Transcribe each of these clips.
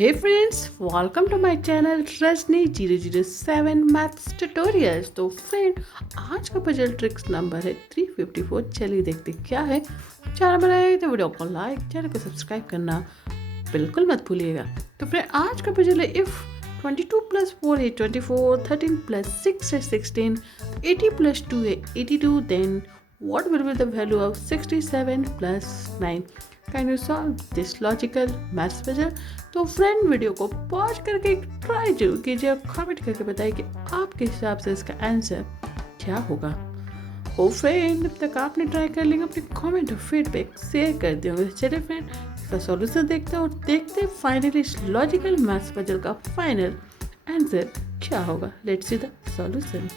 Hey friends, welcome to my channel Rajni 007 Maths Tutorials। तो friend आज का puzzle tricks number है 354। चलिए देखते क्या है। चैनल बनाए तो वीडियो को लाइक, चैनल को सब्सक्राइब करना बिल्कुल मत भूलिएगा। तो फ्रेंड आज का पजल है इफ़ 22 + 4 है 24, 13 + 6 है 16, 80 + 2 है 82, then what will be the value of 67 + 9? Can you solve this logical maths puzzle? तो फ्रेंड वीडियो को पॉज करके ट्राई जरूर कीजिए और कमेंट करके बताइए कि आपके हिसाब से इसका आंसर क्या होगा। ओ फ्रेंड, अब तक आपने ट्राई कर लिया, अपने कमेंट और फीडबैक शेयर कर दिए होंगे। चलिए फ्रेंड इसका सॉल्यूशन देखते हैं और देखते हैं फाइनली इस लॉजिकल मैथ्स पजल का फाइनल आंसर क्या होगा। Let's see the solution.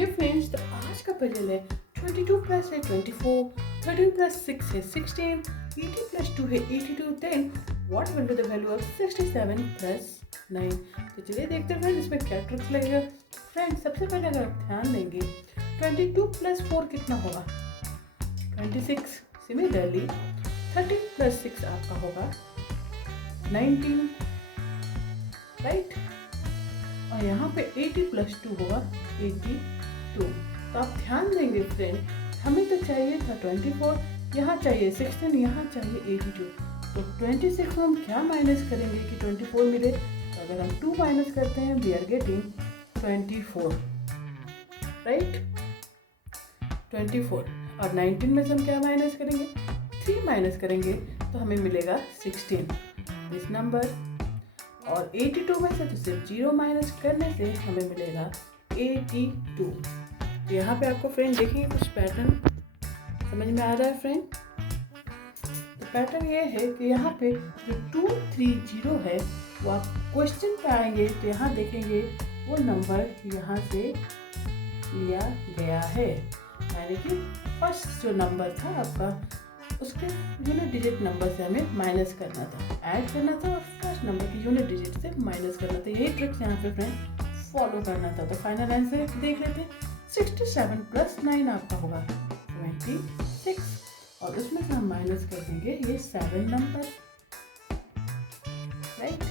ये फ्रेंड्स तो आज का पजल है 22 + है 24, 13 + 6 है 16, 80 + 2 है 82, then what will be the value of 67 + 9? तो चलिए देखते हैं फ्रेंड इसमें क्या ट्रिक्स लगेगा। फ्रेंड सबसे पहले अगर आप ध्यान देंगे 22 + 4 कितना होगा 26। सिमिलरली 13 + 6 आपका होगा 19, राइट। और यहाँ पे 80 + 2 होगा 82। तो आप ध्यान देंगे फ्रेंड, हमें तो चाहिए था 24, यहाँ चाहिए 16, यहाँ चाहिए 82। तो 26 में हम क्या माइनस करेंगे कि 24 मिले? तो अगर हम 2 माइनस करते हैं वी आर गेटिंग 24, राइट। 24 और 19 में से हम क्या माइनस करेंगे? 3 माइनस करेंगे तो हमें मिलेगा 16 दिस नंबर। और 82 में से तो सिर्फ 0 माइनस करने से हमें मिलेगा 82। तो यहाँ पे आपको फ्रेंड देखेंगे कुछ पैटर्न समझ में आ रहा है फ्रेंड। तो पैटर्न ये है कि यहाँ पे जो 230 है वो आप क्वेश्चन पे आएंगे तो यहाँ देखेंगे वो नंबर यहाँ से लिया गया है, यानी कि फर्स्ट जो नंबर था आपका उसके यूनिट डिजिट नंबर से हमें माइनस करना था, ऐड करना था और फर्स्ट नंबर के यूनिट डिजिट से माइनस करना था। यही ट्रिक्स यहाँ पे फ्रेंड फॉलो करना था। तो फाइनल आंसर देख लेते हैं। 67 + 9 आपका होगा 26 और उसमें से हम माइनस कर देंगे ये 7 नंबर, राइट।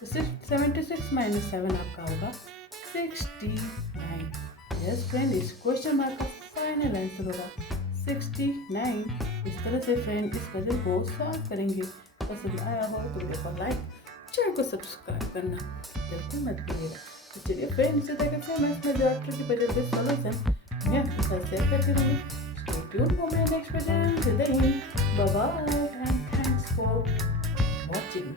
तो 76 - 7 आपका होगा 69। यस फ्रेंड, इस क्वेश्चन मार्क का फाइनल आंसर होगा 69। इस तरह से फ्रेंड इस पजल को सॉल्व करेंगे। पसंद आया हो तो वीडियो को लाइक, चैनल को सब्सक्राइब करना बिल्कुल मत भूलिएगा। तो चलिए फ्रेंड इसी तरह के फेमस में जो एक्टर की पजल के सॉल्यूशन मैं आपके साथ शेयर करती रहूँगी। Stay tuned for my next puzzle. Till then bye bye and thanks for watching.